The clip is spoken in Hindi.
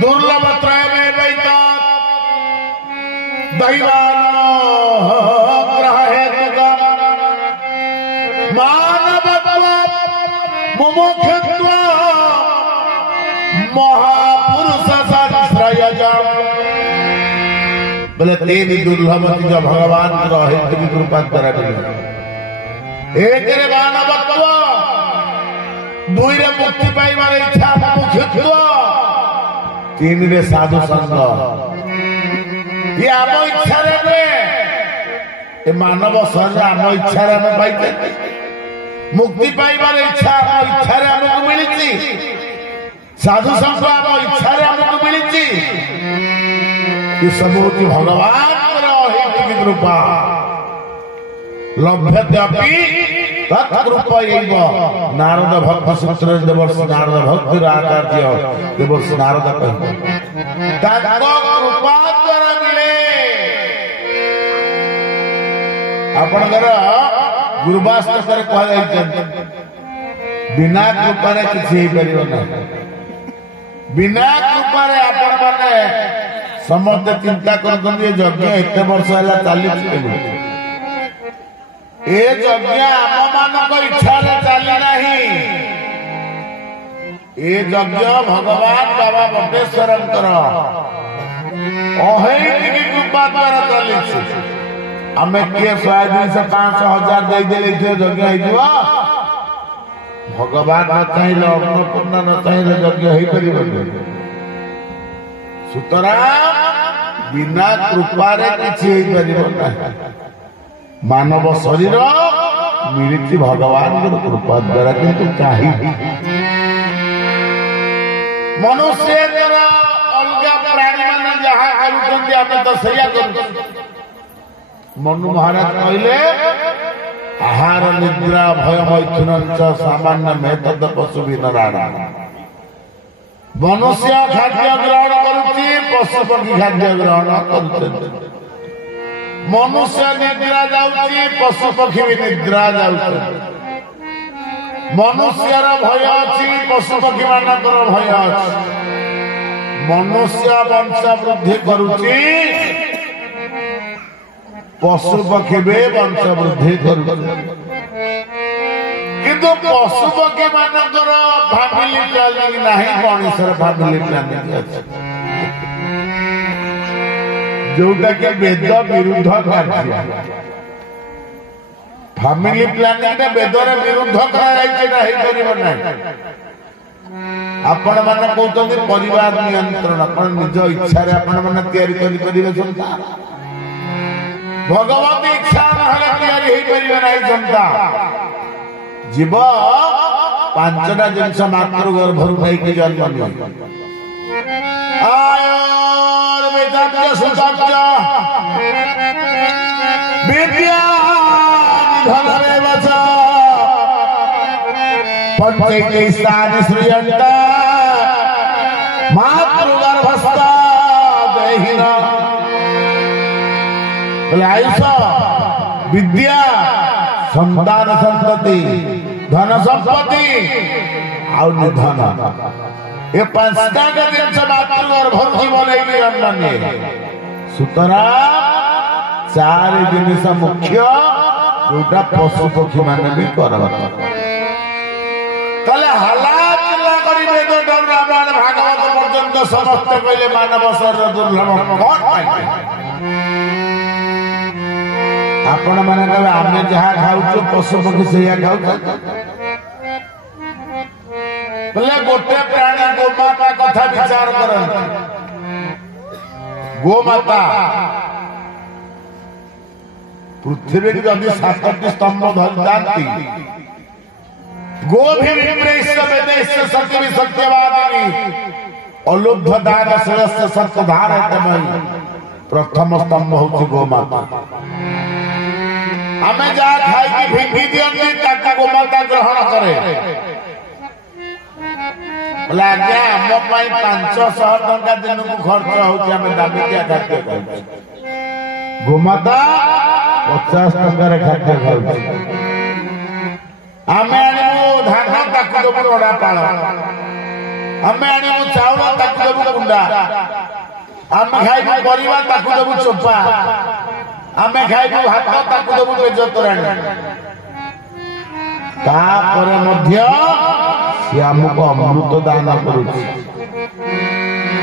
दुर्लभ त्रय में वैता दैवानो ग्रह हेतुका मानवत्व मुमुक्षत्व महापुरुष संश्रयज बोले तीन दुर्लभ चीज भगवान की कृपा द्वारा मिले। एक रे मानवत्व, दुई रे मुक्ति पाइबार इच्छा मुमुक्षुत्व, तीन रे साधु संग। ये आम इच्छा रे मानव शरीर आम इच्छा रे आम पाइते मुक्ति पाइबार इच्छा आम इच्छा रे आमको मिली, साधु संग आम इच्छा रे आमको मिली। ये सब भगवान कृपा लभ्यते तत्कृपैव। नारद भक्त सूत्र देवर्षि नारद भक्ति आचार्य देवर्षि नारद कहते कृपा द्वारा मिले। आपणकर गुरुवास्तव कह बिना कृपारे किसी बिना कृपारे आपण माने समस्त चिंता कर यज्ञ एत वर्ष है चली ए यज्ञ आम मान इच्छा चली नहीं। ए यज्ञ भगवान बाबा बटेश्वर अहैतिक कृपा द्वारा चली। आम किए 100 से 500 हजार देदेले यज्ञ हो भगवान न चाहिए अन्नपूर्णा न चाहिए यज्ञ हो पार। सुतरां बिना कृपारे किसी मानव शरीर मिली भगवान कृपा द्वारा किंतु कहीं मनुष्य अलग प्राणी मान जहाँ करें तो सैया कर। मनु महाराज कहले आहार निद्रा भय मैथुन सामान्य में तद पशु भी नारायण। मनुष्य खाद्य ग्रहण करुच्ची पशु पक्षी खाद्य ग्रहण कर। मनुष्य निद्रा जाऊँगी पशु पक्षी भी निद्रा जाऊँ। मनुष्यर भय अच्छी पशु पक्षी मानकर भय अच्छी। मनुष्य वंश वृद्धि करुच्ची पशु पक्षी भी वंश वृद्धि करुच्ची। किंतु पशु पक्षी मानकर फैमिली प्लानिंग नहीं, मनुष्यर फैमिली प्लानिंग अच्छी जोटा के वेद विरुद्ध कार्य। फैमिली प्लानिंग वेदर विरुद्ध कर आपण मैंने कहते परिवार नियंत्रण अपन निज इच्छा आपण मैंने तैयारी जनता भगवत इच्छा ना जनता जीव 5टा जिनस मातृ गर्भर नहीं जन्म विद्या पंचैकैस्तानि श्रूयन्ते मातृगर्भस्था देहिना। आयुष विद्या संतान संतति धन संपत्ति और निधन ये 5टा जिनस मातृगर्भ जीवन है। सुतरां 4 जिनस मुख्य जोटा पशु पक्षी माने भी करत रामायण भागवत पर्यंत समस्त कहले मानव शरीर दुर्लभ कौन आपण मैंने कहे आम जहाँ खाऊ पशु पक्षी से खाऊ बोले गोटे प्राणी गोमाता कथा विचार कर। गोमाता पृथ्वी जदि 7टी स्तंभ धरती सत्य सत्यवादिनी अलुब्ध दान श्रेष्ठ सत्यधार प्रथम स्तंभ हूँ गोमाता। आम जहाँ खाई फिंगी दिखती गोमाता ग्रहण करे बोले आज्ञा आम 500 टंका दिन को खर्च हो दामिकिया खाद्य गोमाता 50 टंकार खाद्य खाऊ। आम आनू धान ताकू बड़ा पाल ଆମେ ଆଣିବୁ ଚାଉଳ ତାକୁ ଦେବୁ କୁଣ୍ଡା, ଆମେ ଖାଇବୁ ପରିବା ତାକୁ ଦେବୁ ଚୋପା, ଆମେ ଖାଇବୁ ଭାତ ତାକୁ ଦେବୁ ପେଜ ତୋରାଣି। ତାପରେ ମଧ୍ୟ ସେ ଆମକୁ ଅମୃତ ଦାନ କରୁଛି।